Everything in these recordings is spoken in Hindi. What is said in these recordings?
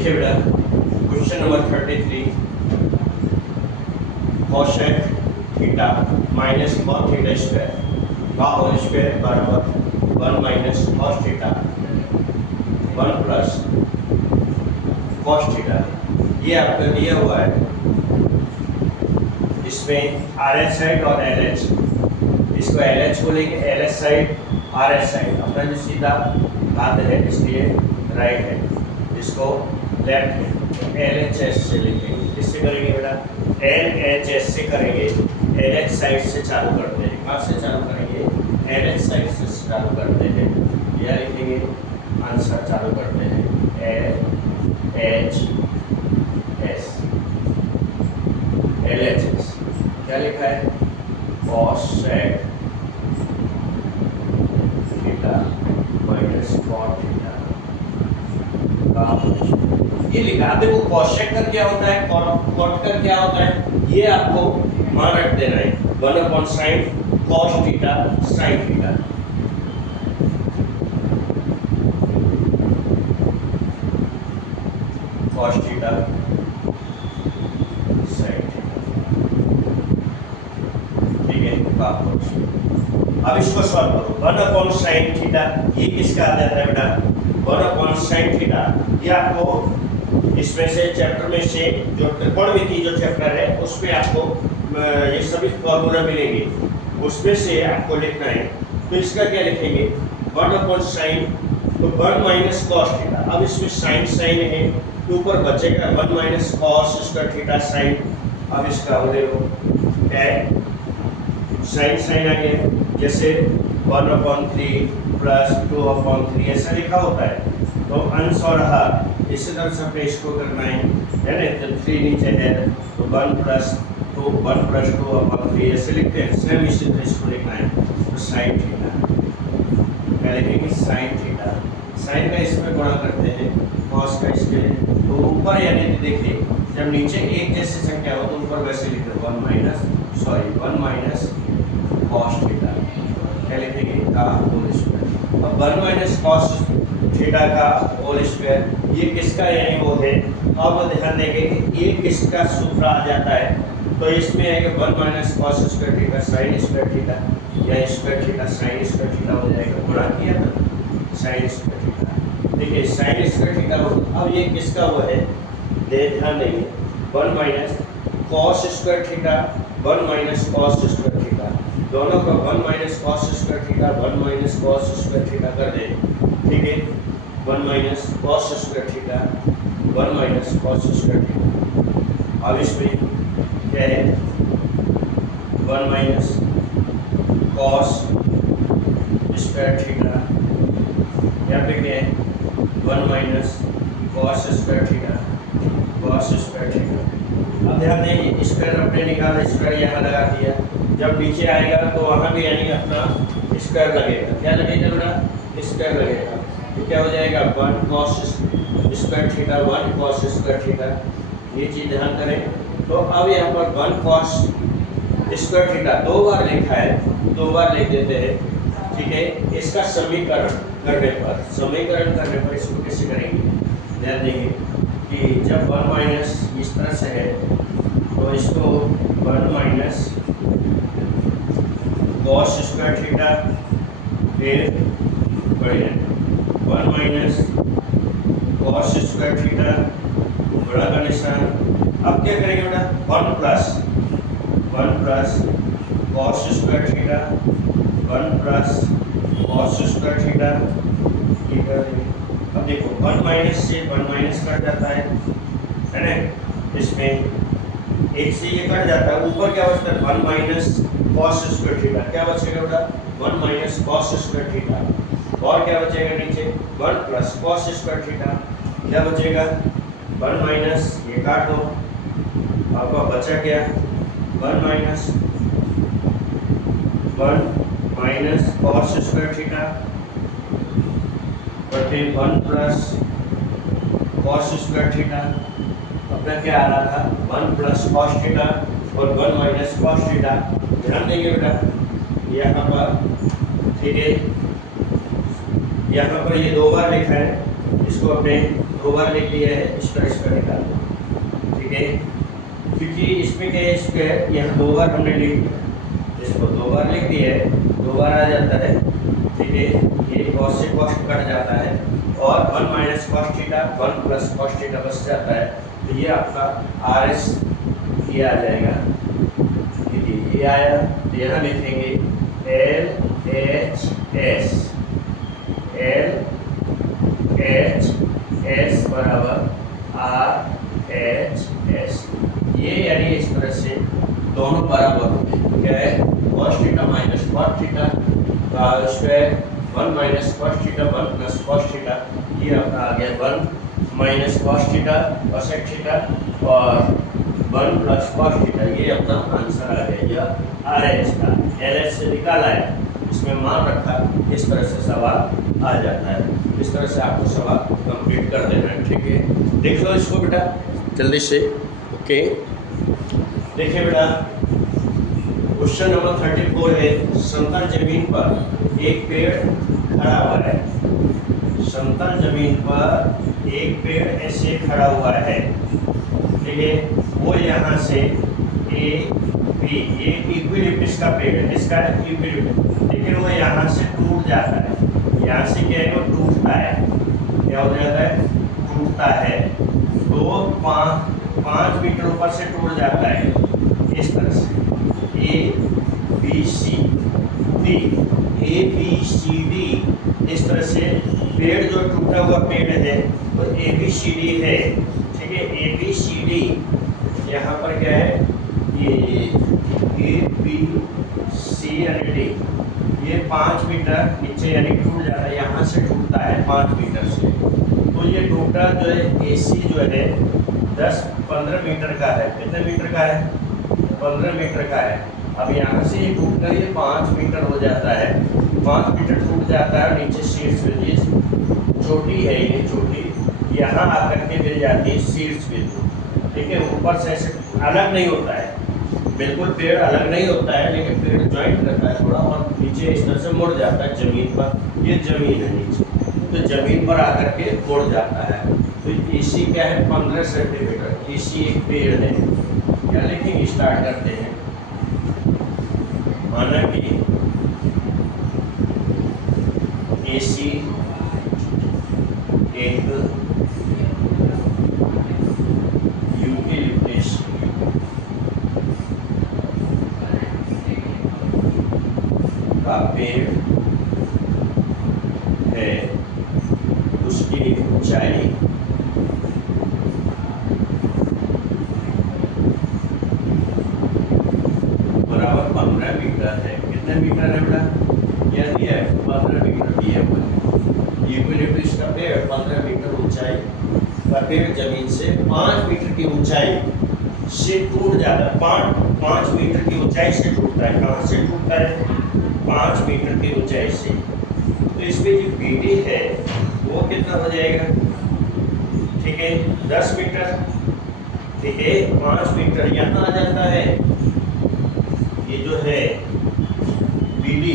देखिए बेटा, question number 33, cosec theta minus cos theta square का होल स्क्वायर बराबर 1 minus cos theta 1 plus cos theta. ये आपका दिया हुआ है, इसमें आर एच साइड और एल एच, इसको एल एच बोलेंगे, L H side R H side, अपना जो सीधा हाथ है इसलिए राइट है, इसको लेफ्ट है, एल एच एस से लिखेंगे। किससे करेंगे बेटा? एल एच एस से करेंगे। एल एच साइड से चालू करते हैं। कहाँ से चालू करेंगे? एल एच साइड से चालू करते हैं। यह लिखेंगे, आंसर चालू करते हैं L H S, L H S क्या लिखा है? Cosec theta minus cot theta का, ये लिखा। देखो कोसेक का क्या होता है, कॉट का क्या होता है, ये आपको मान रख देना है। 1/sin cos theta sine theta. Cos theta sine theta, ठीक है। अब इसको सॉल्व करो। 1/sin थीटा, ये किसका आ जाता है बेटा? 1/sin theta. ये आपको इसमें से चैप्टर में से जो त्रिकोणमिति जो चैप्टर है उसमें आपको ये सभी फॉर्मूला मिलेंगे, उसमें से आपको लिखना है। तो इसका क्या लिखेंगे? 1/sin, तो 1 माइनस कॉस थीटा। अब इसमें साइन साइन है तो ऊपर बचेगा 1 minus cos square theta sign. अब इसका हो देखो साइन साइन आ गया, जैसे 1/3 प्लस 2/3 ऐसा लिखा होता है। तो अंश और हर इसी तरह से अपने इसको करना है ना। तो 3 नीचे है तो 1 प्लस 2/3 ऐसे लिखते हैं। सेम इसी तरह इसको लिखना है। तो साइन थीटा क्या लिखेंगे? Sine theta. साइन का इसमें गुणा करते हैं, कॉस का इसके। तो ऊपर यानी देखिए, जब नीचे एक जैसी संख्या हो तो ऊपर वैसे लिखते हैं 1 माइनस कॉस थीटा क्या लिखेंगे? का होल स्क्वायर। अब 1 माइनस कॉस थीटा का होल स्क्वायर ये किसका यानी वो है। अब ध्यान देंगे कि ये किसका सूत्र आ जाता है। तो इसमें आएगा 1 minus cos square theta sine square theta, या square theta sine square theta हो जाएगा। गुणा किया था साइन स्क्वायर थीटा, देखिए साइन स्क्वायर थीटा हो। अब ये किसका वो है, ध्यान देंगे 1 minus cos square theta 1 minus cos square theta, दोनों का 1 minus cos square theta 1 minus cos square theta कर दें, ठीक है। 1 minus cos square theta 1 minus cos square theta. अब इसमें क्या है? 1 माइनस कॉस स्क्वायर थीटा, यहाँ पे क्या है? 1 minus cos square theta cos square theta. अब ध्यान दें, स्क्वायर अपने निकाला, स्क्वायर यहाँ लगा दिया। जब नीचे आएगा तो वहाँ भी यानी अपना स्क्वायर लगेगा। क्या लगेगा बेटा? स्क्वायर लगेगा। तो क्या हो जाएगा? 1 cos square theta 1 cos square theta. ये चीज़ ध्यान करें। तो अब यहाँ पर 1 कॉस स्क्वायर थीटा 2 बार लिखा है, 2 बार लिख देते हैं, ठीक है। इसका समीकरण करने पर इसको कैसे करेंगे? ध्यान देंगे कि जब 1 माइनस इस तरह से है तो इसको 1 माइनस कॉस स्क्वायर थीटा, फिर बढ़िया 1 माइनस कॉस स्क्वायर थीटा, बड़ा का निशान। अब क्या करेंगे बेटा? 1 plus cos square theta 1 plus cos square theta, ये कर देंगे। अब देखो 1 माइनस से 1 माइनस कट जाता है ना, इसमें एक से ये कट जाता है। ऊपर क्या बचता है? 1 माइनस कॉस स्क्वायर थीटा। क्या बचेगा बेटा? 1 माइनस कॉस स्क्वायर थीटा। और क्या बचेगा नीचे? 1 प्लस कॉस स्क्वायर थीटा। क्या बचेगा? 1 माइनस, ये काट दो, आपका बचा क्या? 1 माइनस कॉस स्क्वायर थीटा और फिर 1 प्लस कॉस स्क्वायर थीटा। अपना क्या आ रहा था? 1 प्लस कॉस थीटा और 1 माइनस कॉस थीटा। ध्यान देंगे बेटा यहाँ पर, ठीक है। यहाँ पर ये 2 बार लिखा है इसको अपने 2 बार लिख लिया है, इसका निकाल दो, ठीक है। क्योंकि इसमें क्या है, स्क्वायर यहाँ 2 बार हमने लिख दिया, इसको 2 बार लिख दिया है, 2 बार आ जाता है, ठीक है। ये कॉस से कॉस कट जाता है और 1 minus cos theta 1 plus cos theta बच जाता है। तो ये आपका आर एस ये आ जाएगा, ये आया। तो यहाँ लिखेंगे एल एच एस बराबर आर एच एस। ये यानी इस तरह से दोनों बराबर होंगे। क्या है, cos theta minus cos theta का square 1 minus cos theta 1 plus cos theta, ये अपना आ गया 1 minus cos theta cosec theta और 1 प्लस कॉस थीटा, ये अपना आंसर आ गया। यह आर एच का एल एच से निकाला है, इसमें मान रखा, इस तरह से सवाल आ जाता है। इस तरह से आपको सवाल कंप्लीट कर देना है, ठीक है। देख लो इसको बेटा जल्दी से, ओके। देखिए बेटा क्वेश्चन नंबर 34 है, समतल जमीन पर एक पेड़ खड़ा हुआ है। समतल जमीन पर एक पेड़ ऐसे खड़ा हुआ है, ठीक है। वो यहाँ से ए बी, ये इक्विलिप्टिस का पेड़ है, इसका इक्विलिप्टिस, लेकिन वो यहाँ से टूट जाता है। यहाँ से क्या है, वो टूटता है, क्या हो जाता है, टूटता है। तो 5 मीटर ऊपर से टूट जाता है, इस तरह से ए बी सी डी, इस तरह से पेड़ जो टूटा हुआ पेड़ है वो ए बी सी डी है, ठीक है। ए बी सी डी यहाँ पर क्या है, ये ए बी सी यानी डी, ये 5 मीटर नीचे यानी टूट जाता है, यहाँ से टूटता है 5 मीटर से। तो ये टूटा जो है ए सी जो है 10-15 मीटर का है। कितने मीटर का है, 15 मीटर का है। अब यहाँ से ये टूटकर ये 5 मीटर हो जाता है, 5 मीटर टूट जाता है। नीचे शीर्ष बिंदु छोटी है, ये छोटी यहाँ आकर के मिल जाती है शीर्ष बिंदु, ठीक है। ऊपर से ऐसे अलग नहीं होता है, बिल्कुल पेड़ अलग नहीं होता है, लेकिन पेड़ ज्वाइंट करता है थोड़ा और नीचे इस तरह से मुड़ जाता है जमीन पर। ये जमीन है नीचे, तो जमीन पर आकर के मुड़ जाता है। तो इसी क्या है 15 सेंटीमीटर, इसी एक पेड़ है। क्या लिखेंगे, स्टार्ट करते हैं। माना कि एसी एक यूकेलिप्टस का पेड़ है, उसकी ऊंचाई बराबर 15 मीटर है। कितने मीटर है बेटा, यह दिया है 15 मीटर दिया हुआ है। यूकेलिप्टस का पेड़ 15 मीटर ऊंचाई का पेड़ जमीन से 5 मीटर की ऊंचाई से टूट जाता है। 5 मीटर की ऊंचाई से टूटता है। कहाँ से टूटता है, 5 मीटर की ऊंचाई से। तो इसमें जो बीडी है वो कितना हो जाएगा, ठीक है 10 मीटर, ठीक है। 5 मीटर यहाँ आ जाता है, ये जो है बीडी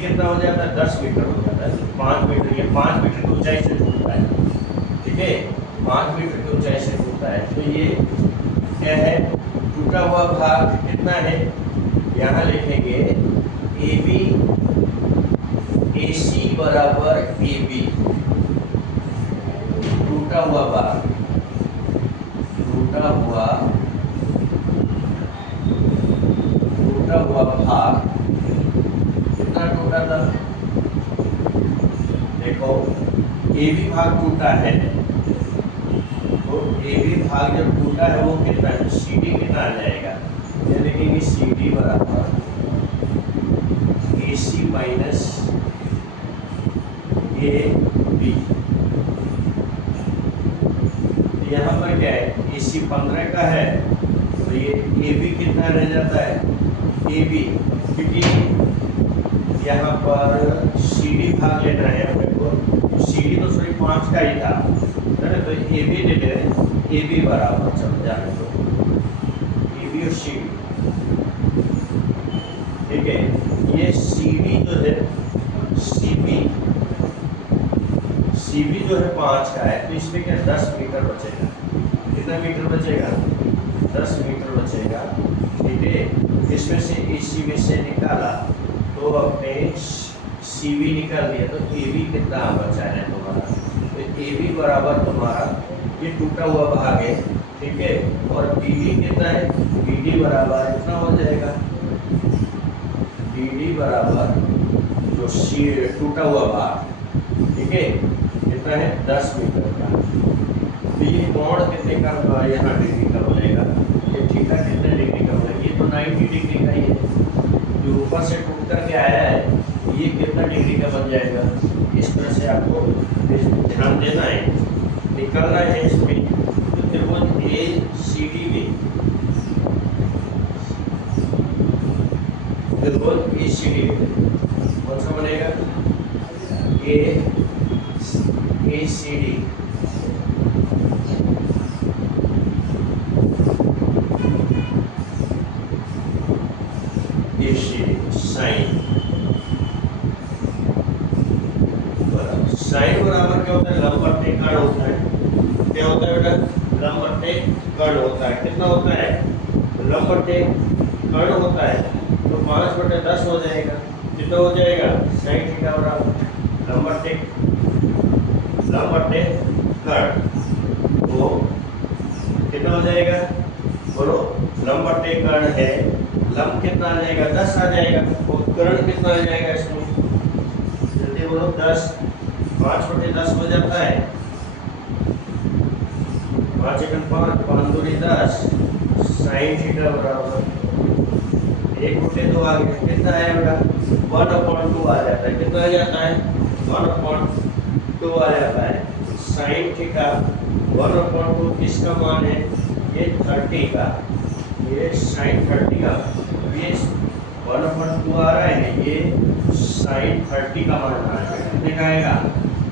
कितना हो जाता है, 10 मीटर हो जाता है। 5 मीटर, ये 5 मीटर की ऊंचाई से टूटता है, ठीक है। 5 मीटर की ऊंचाई से टूटता है। तो ये क्या है, टूटा हुआ भाग कितना है, यहाँ लिखेंगे ए बी, ए सी बराबर ए बी। टूटा हुआ भाग, टूटा हुआ भाग कितना टूटा था, देखो ए बी भाग टूटा है। तो ए बी भाग जब टूटा है वो कितना है, सी डी कितना आ जाएगा, ये लिखेंगे सी डी बराबर ए सी माइनस ए बी। यहाँ पर क्या है, ए सी 15 का है, तो ये ए बी कितना रह जाता है, ए बी, क्योंकि यहाँ पर सी डी भाग लेना है अपने को। सी डी तो सिर्फ 5 का ही था, है ना। तो ए बी ले ले, ए बी बराबर, चलो जाने दो, ए बी और सी डी, ठीक है। ये सी डी जो है, सी बी CV जो है 5 का है, तो इसमें क्या 10 मीटर बचेगा। कितना मीटर बचेगा? 10 मीटर बचेगा। ठीक है, इसमें से AC में से निकाला तो अपने CV निकाल दिया, तो AB कितना बचा है तुम्हारा? तो AB बराबर तुम्हारा ये टूटा हुआ भाग है, ठीक है, और BD कितना है? BD बराबर इतना हो जाएगा, BD बराबर जो टूटा हुआ भाग, ठीक है, कितना है? 10 मीटर का। तो ये कोण कितने का यहाँ डिग्री का बनेगा? ये थीटा कितने डिग्री का बनेगा? ये तो 90 डिग्री का ही है। जो ऊपर से टूट करके आया है ये कितना डिग्री का बन जाएगा? इस तरह से आपको ध्यान देना है, निकलना है इसमें। तो त्रिभुज ACD में, त्रिभुज ACD कौन सा बनेगा? ACD। साइन बराबर क्या होता है? लंब बटे कर्ण होता है। क्या होता है बेटा? लंब बटे कर्ण होता है। कितना होता है? लंब बटे कर्ण होता है, तो 5/10 हो जाएगा। कितना हो जाएगा? साइन थीटा बराबर लंब बटे कर्ण, तो कितना हो जाएगा? बोलो, लंब बटे कर्ण है, लंब कितना आ जाएगा? 10 आ जाएगा, और कर्ण कितना आ जाएगा इसमें? जल्दी बोलो, 10। 5/10 हो जाता है, 5 × 5 5 दूनी 10। साइन थीटा बराबर 1/2 आ गया। कितना आया बेटा? 1/2 आ जाता है। कितना आ जाता है? 1/2 आ जाता है। साइन थीटा 1/2 किसका मान है? ये 30 का, ये साइन 30 का, ये 1/2 आ रहा है, ये साइन 30 का मान आ रहा है। कितने का आएगा?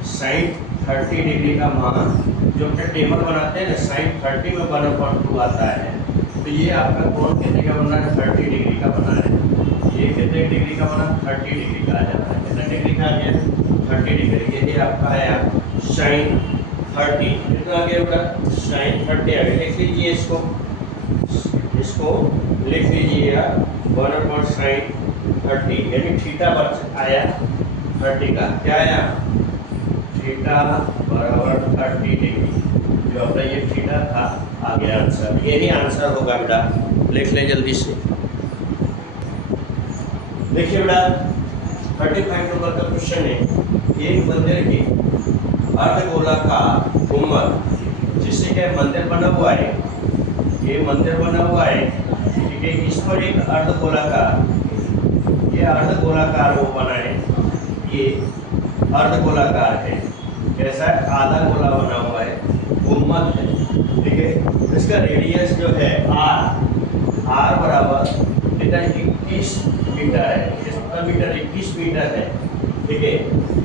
साइन 30 डिग्री का मान, जो अपने टेबल बनाते हैं ना, साइन 30 में 1/2 आता है। तो ये आपका कोण कितने का बना है? 30 डिग्री का बना है। ये कितने डिग्री का बना? 30 डिग्री का आ जाता है। कितने डिग्री का आ गया? 30 डिग्री। ये आपका आया साइन 30। कितना आ गया बेटा? साइन 30 आ गया। लिख लीजिए इसको लिख लीजिएगा 1/sin 30, यानी थीटा आया 30 का। क्या आया? थीटा बराबर 30 डिग्री। जो अपना ये थीटा था, आ गया आंसर। यही आंसर होगा बेटा, लिख लें जल्दी से। देखिए बेटा, 35 नंबर का क्वेश्चन है। एक मंदिर की अर्धगोलाकार गुंबद, जिससे क्या मंदिर बना हुआ है, ये मंदिर बना हुआ है, ठीक है, इस पर एक अर्धगोलाकार, ये अर्धगोलाकार वो बना है, ये अर्धगोलाकार है, कैसा है? आधा गोला बना हुआ है, गुंबद है, ठीक है। इसका रेडियस जो है r बराबर कितना? 21 मीटर है। कितना मीटर? 21 मीटर है, ठीक है।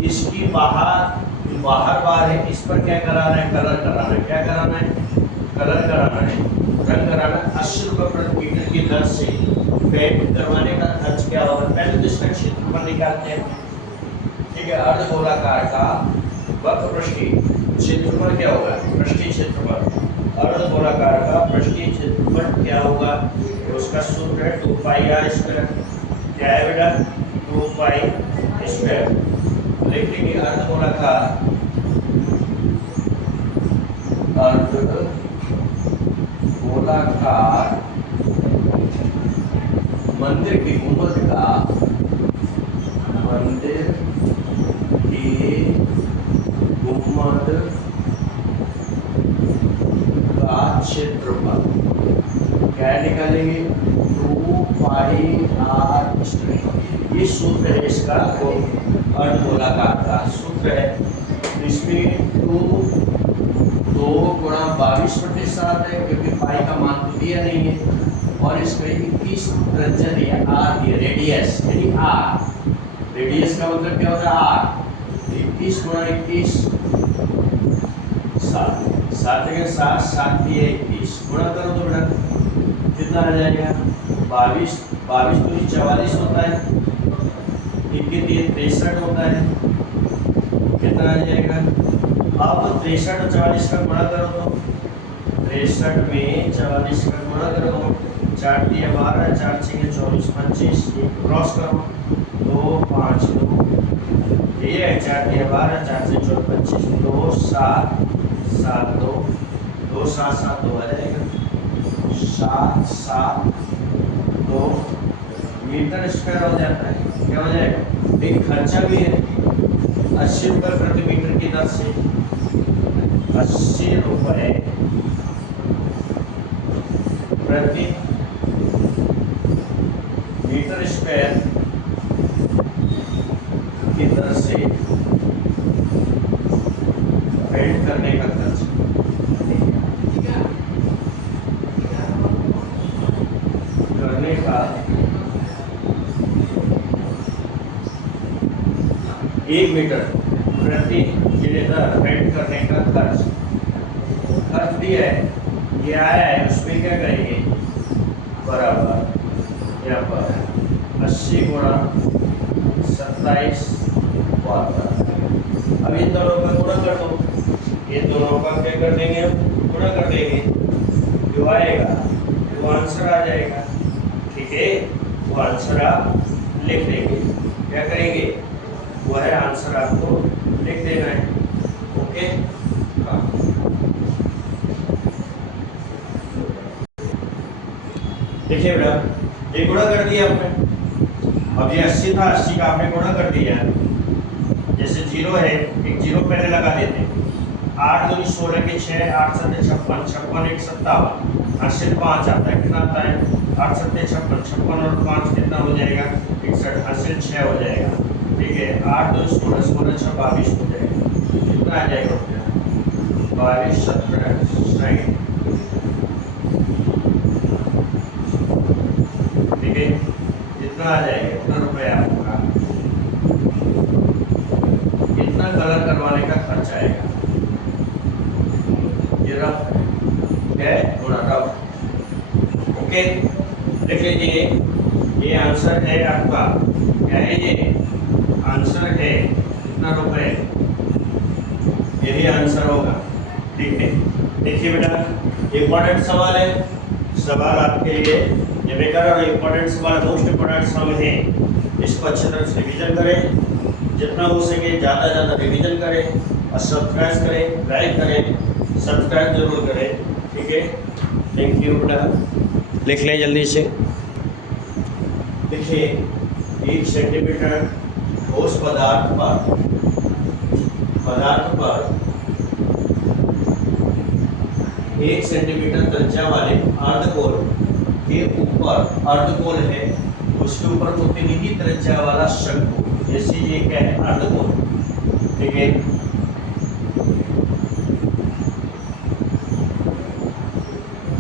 इसकी बाहर बार है, इस पर क्या कराना है? कलर कराना है। क्या कराना है? कलर कराना है, रंग कराना। 80 रुपये प्रति मीटर की दर से पेंट करवाने का खर्च क्या होगा? पहले तो इसका क्षेत्रफल निकालते हैं, ठीक है। अर्धगोलाकार का वक्रपृष्ठीय क्षेत्रफल क्या होगा? पृष्ठीय क्षेत्रफल। अर्धगोलाकार का पृष्ठीय क्षेत्रफल क्या होगा? उसका सूत्र है 2πr²। क्या है बेटा? 2π²। लिख लेंगे अर्धगोलाकार मंदिर की गुंबद का, मंदिर की गुंबद का क्षेत्रफल क्या निकालेंगे? 2πr²। ये सूत्र है इसका, अर्धगोलाकार का सूत्र है। इसमें 2 × 22/7 है, क्योंकि पाई का मान तो दिया नहीं है, और इसमें 21 त्रिज्या दिया, r दिया, रेडियस यानी r। रेडियस का मतलब क्या होता है? r। 21 × 21 7, 7 के 7, 7 दिए 21, गुणा करो तो बेटा कितना आ जाएगा? 22 दूनी 44 होता है, 21 63 होता है। कितना आ जाएगा? अब 63 और 40 का गुणा करो तो 63 में 40 का गुणा करो, 4 दिया 12, 4 6 24 25, क्रॉस करो 2 5 2, ये है 4 दिया 12, 4 6 24 25, 2 7 7 2, 2 7 7 2 आ जाएगा, 7 7 2 मीटर स्क्वायर हो जाता है। क्या हो जाएगा? एक खर्चा भी है 80 रुपये प्रति मीटर की दर से, 80 रुपये प्रति मीटर स्क्वायर की दर से पेंट करने का खर्च करने का 1 मीटर प्रति मीटर पेंट करने का खर्च दिया है, ये आया है, उसमें क्या करेंगे बराबर यहाँ पर 80 गुणा 27 72। अब इन दोनों का गुणा कर दो, ये दोनों का क्या कर देंगे, गुणा कर देंगे, जो आएगा वो आंसर आ जाएगा। ठीक है, वो आंसर आप लिख देंगे। क्या करेंगे, वो है आंसर आपको लिख देना है। ओके, देखिए बेटा, ये गुणा कर दिया आपने। अब ये 80 था, 80 का आपने गुणा कर दिया। जैसे 0 है, एक 0 पहले लगा देते। 8 दूनी 16 के 6, 8 7 56, 56 1 57, 80 5 आता है, कितना आता है 8 7 56, 56 और 5 कितना हो जाएगा 61, 80 6 हो जाएगा। ठीक है, 8 2 16 16 6 22 हो जाएगा, कितना आ जाएगा 22 17 60। ठीक है, कितना आ जाएगा, कितना रुपए आपका, कितना कलर करवाने का खर्च आएगा। ये रफ है, थोड़ा रफ। ओके, देख लीजिए, ये आंसर है आपका, क्या है ये आंसर है, कितना रुपए, यही आंसर होगा। ठीक है, देखिए बेटा, इम्पोर्टेंट सवाल है, सवाल आपके लिए ये बेकार और इम्पोर्टेंट सवाल, मोस्ट इम्पोर्टेंट सवाल है। इसको अच्छी तरह से रिवीजन करें, जितना हो सके ज़्यादा रिवीजन करें और सब्सक्राइब करें, लाइक करें, सब्सक्राइब जरूर करें। ठीक है, थैंक यू बेटा। लिख लें जल्दी से। देखिए, 1 सेंटीमीटर ठोस पदार्थ पर 1 सेंटीमीटर त्रिज्या वाले अर्धगोल के ऊपर, अर्धगोल है उसके ऊपर प्रतिनिधि त्रिज्या वाला शंकु, जैसे ये क्या है अर्धगोल। ठीक है,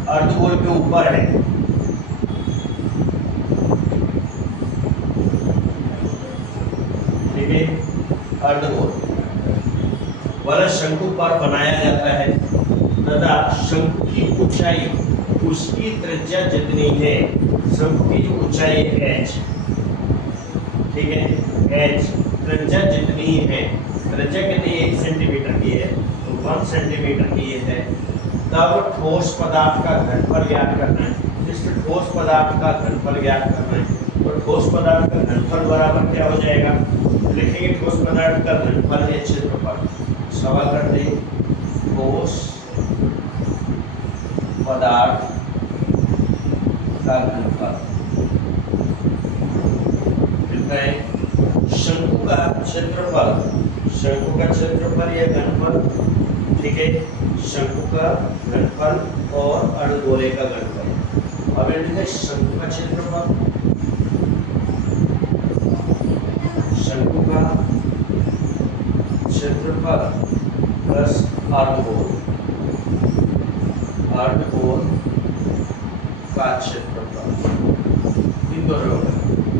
अर्धगोल के ऊपर है, ठीक है, अर्धगोल वाला शंकु पर बनाया जाता है तथा शंकु की ऊंचाई उसकी त्रिज्या जितनी है, शंकु की जो ऊंचाई है h, ठीक है, h त्रिज्या जितनी है, त्रिज्या कितनी 1 सेंटीमीटर की है तो 1 सेंटीमीटर की है, तब ठोस पदार्थ का घनफल ज्ञात करना है। इस ठोस पदार्थ का घनफल ज्ञात करना है, तो ठोस पदार्थ का घनफल बराबर क्या हो जाएगा, लिखेंगे ठोस पदार्थ का घनफल है क्षेत्रफल। सवाल करते हैं, ठोस पदार्थ का घनफल कितना है, शंकु का क्षेत्रफल, शंकु का क्षेत्रफल या घनफल। ठीक है, शंकु का घनफल और अर्धगोले का घनफल। अब ये शंकु का क्षेत्रफल, शंकु का क्षेत्रफल प्लस अर्धगोल, अर्धगोल का क्षेत्रफल, इन दोनों का।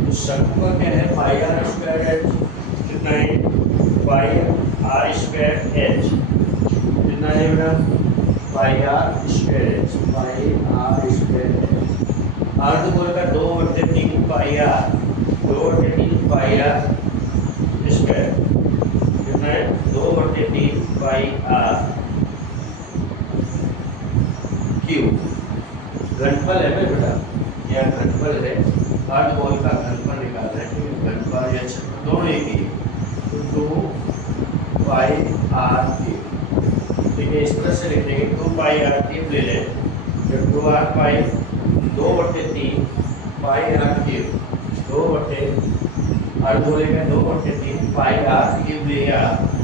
तो शंकु का क्या है पाई आर स्क्वायर एच, कितना है पाई आर स्क्वायर एच, कितना है बेटा pi R square H, pi R square H. अर्धगोल का 2/3 pi R, 2/3 pi R square, कितना है 2/3 पाई आर घनफल है ना बेटा, यह घनफल है, अर्धगोल का घनफल निकालना है, ठीक है, घनफल या क्षेत्रफल दोनों एक ही है, तो 2 पाई आर क्यूब, ठीक है, इस तरह से लिख देंगे 2 पाई आर क्यूब ले लें, जब 2 R pi 2/3 pi R cube 2/, अर्धगोले का 2/3 पाई आर क्यूब लिया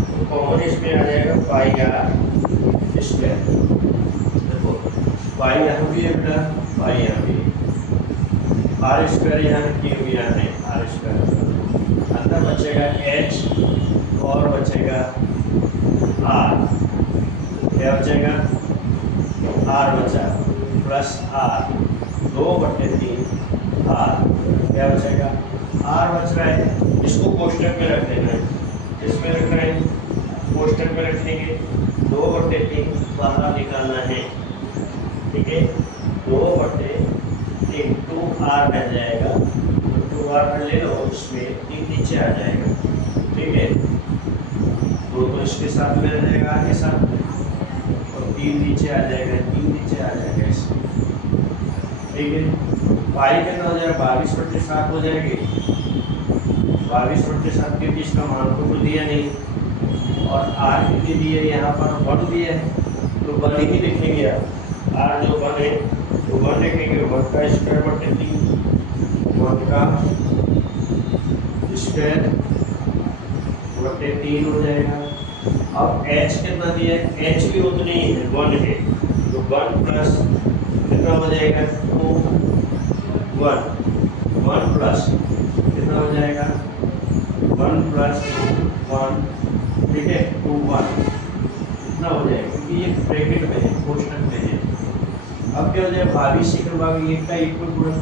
तो कॉमन इसमें आ जाएगा पाई आर स्क्वायर। देखो पाई यहाँ भी है बेटा, पाई यहाँ भी, आर स्क्वायर यहाँ क्यूब यहाँ है, आर स्क्वायर अंदर बचेगा एच और बचेगा आर, क्या बचेगा आर बचा प्लस आर 2/3 आर, क्या बचेगा आर बच रहा है, इसको कोष्टक में रख देना है, इसमें रख रहे हैं कोष्टक में रखेंगे 2/3 बाहर निकालना है, ठीक है, 2/3 2r रह जाएगा, तो 2r ले लो, उसमें 3 नीचे आ जाएगा, ठीक है, 2 तो इसके साथ में रह जाएगा आगे साथ, और 3 नीचे आ जाएगा, 3 नीचे आ जाएगा इसमें, ठीक है, पाई कितना हो जाएगा 22/7 हो जाएगी, 22/7 क्योंकि इसका मान को दिया नहीं, और आर कितनी दी है यहाँ पर 1 दिया है, तो 1 ही लिखेंगे आप, आर जो 1 है तो 1 लिखेंगे, 1 का स्क्वायर बटे 3, 1 का स्क्वायर बटे 3 हो जाएगा। अब h कितना दिया है, h भी उतनी ही है 1 है, तो 1 प्लस कितना हो जाएगा 2 1 1 प्लस कितना हो जाएगा 1 प्लस 1, ठीक है, 2 1 कितना हो जाएगा, क्योंकि ये ब्रैकेट में है, कोष्टक में है। अब क्या हो जाएगा, भावी सेकंड भावी एक का इक्वल पूरा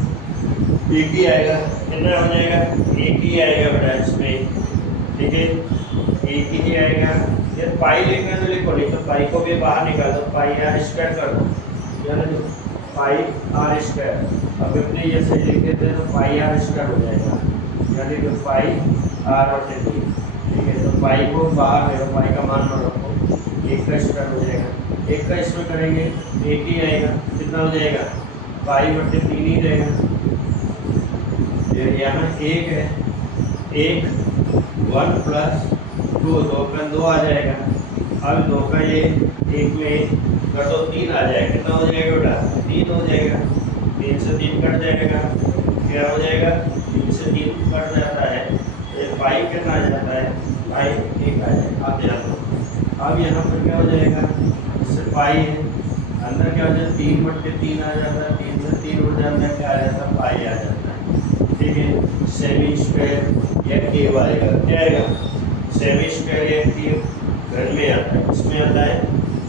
एक ही आएगा, कितना हो जाएगा एक ही आएगा बेटा इसमें, ठीक है, एक ही आएगा। ये पाई लिखना तो लिखो, नहीं तो पाई को भी बाहर निकाल दो, पाई आर स्क्वायर कर दो, यानी पाई आर स्क्वायर, अब अपने ये से लिख देते हैं तो पाई आर स्क्वायर हो जाएगा, यानी कि पाई आर बटे 3, ठीक है, तो पाई को बाहर ले लो, पाई का मान न रखो, 1 का स्क्वायर हो जाएगा, 1 का इसमें करेंगे 1 ही आएगा, कितना हो जाएगा पाई बटे 3 ही रहेगा, यहाँ 1 है, 1 1 प्लस 2 2 का 2 आ जाएगा, अब 2 का ये 1 में कर दो 3 आ जाएगा, कितना हो जाएगा बेटा 3 हो जाएगा, 3 से 3 कट जाएगा, क्या हो जाएगा 3 से 3 कट जाता है, ये पाई कितना आ जाता है, पाई 1 आ जाएगा। आप ध्यान दो, अब यहाँ पर क्या हो जाएगा, इससे पाई है, अंदर क्या हो जाता है 3/3 आ जाता है, 3 से 3 उड़ जाता है, क्या आ जाता है पाई आ जाता है, ठीक है, सेमी स्क्वायर या क्यूब आएगा, क्या आएगा सेमी स्क्वायर या क्यूब घन में आता है, इसमें आता है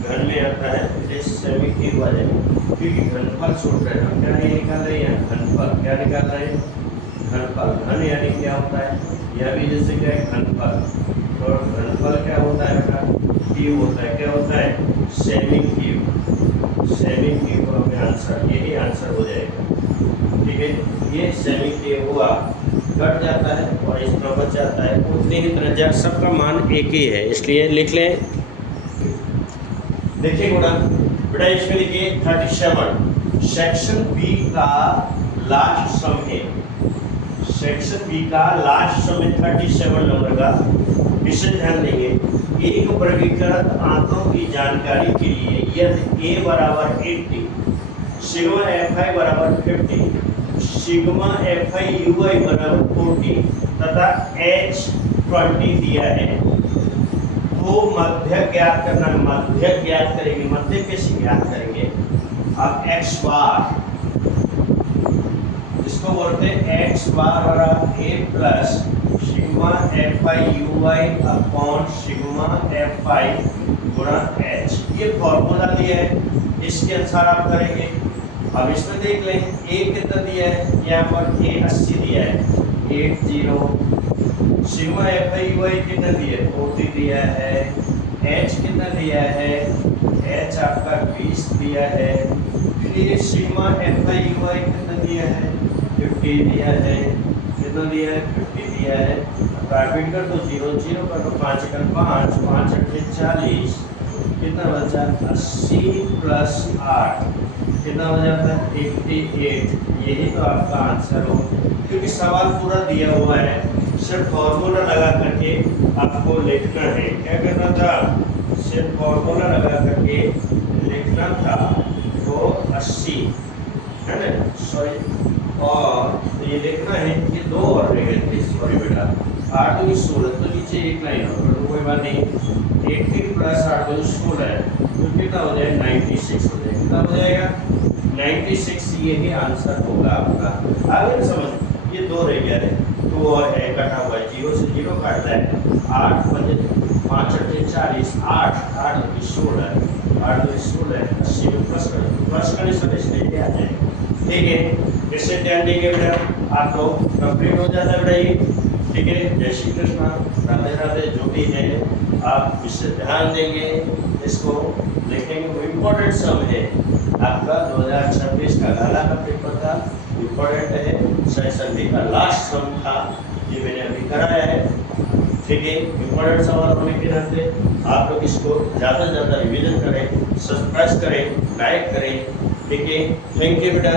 घन में आता है, इसलिए सेमी क्यूब आ जाएगा, क्योंकि घनफल छोड़ रहे हैं हम, क्या नहीं निकाल रहे हैं घनफल, क्या निकाल रहे हैं घनफल, घन यानी क्या होता है, यह भी जैसे क्या है घनफल, और घनफल क्या होता है बेटा क्यूब होता है, क्या होता है सेमी क्यूब, सेमी क्यूब हमें आंसर, यही आंसर हो जाएगा, ठीक है, ये सेमी क्यूब हुआ, घट जाता है और इस तरह बच जाता है, उतनी ही त्रिज्या, सबका मान एक ही है, इसलिए लिख लें, देखिए बेटा इसमें लिखिए 37, सेक्शन बी का लास्ट सम है, सेक्शन बी का लास्ट सम है 37 नंबर का, इसे ध्यान देंगे, एक वर्गीकृत आंकों की जानकारी के लिए यदि a बराबर 80, सिग्मा fi बराबर 50, सिग्मा fi ui बराबर 40 तथा h 20 दिया है, तो मध्य ज्ञात करना, मध्य ज्ञात करेंगे, मध्य कैसे ज्ञात करेंगे, अब x बार इसको बोलते हैं x बार बराबर a plus sigma fi ui upon sigma fi गुणा h, ये फॉर्मूला दिया है, इसके अनुसार आप करेंगे। अब इसमें देख लें a कितना दिया है, यहाँ पर a 80 दिया है, 80, सिग्मा fi ui कितना दिया है 40 दिया है, h कितना दिया है, h आपका 20 दिया है, फिर ये सिग्मा fi ui कितना दिया है 50 दिया है, कितना दिया है 50 दिया है, प्राइवेट कर दो 0 0 कर दो, 5 कर 5 5 8 40, कितना बचा 80 प्लस 8 कितना हो जाता है 88। यही तो आपका आंसर हो, क्योंकि सवाल पूरा दिया हुआ है, सिर्फ फॉर्मूला लगा करके आपको लिखना है। क्या करना था, सिर्फ फॉर्मूला लगा करके लिखना था। तो 80 है ना, सॉरी, और ये लिखना है कि 2 और रह गए थे, सॉरी बेटा, 8 दूनी 16, तो नीचे एक लाइन होगा, तो कोई बात नहीं। 18 प्लस 8 दूनी 16 है, तो कितना हो जाएगा 96 हो जाएगा। कितना हो जाएगा 96, यही आंसर होगा आपका। आगे ना समझ, ये 2 रह गया है, 2 और है कटा हुआ है, 0 से 0 काटता है। 8 5 5 40, 8 8 दूनी 16, 8 दूनी 16, 80 में प्लस करने से इसलिए आ जाएगा। ठीक है, इससे ध्यान देंगे बेटा, आप लोग कंप्लीट हो जाता है बेटा ये। ठीक है, जय श्री कृष्णा, राधे राधे। जो भी है आप इससे ध्यान देंगे, इसको लिखेंगे। वो इम्पोर्टेंट सम है आपका 2026 का गाला का पेपर था, इम्पोर्टेंट है। सेशन बी का लास्ट सम था, ये मैंने अभी कराया है। ठीक है, इम्पोर्टेंट सवाल होने के नाते आप लोग इसको ज़्यादा से ज़्यादा रिविजन करें, सब्सक्राइब करें, लाइक करें। ठीक है, थैंक यू बेटा।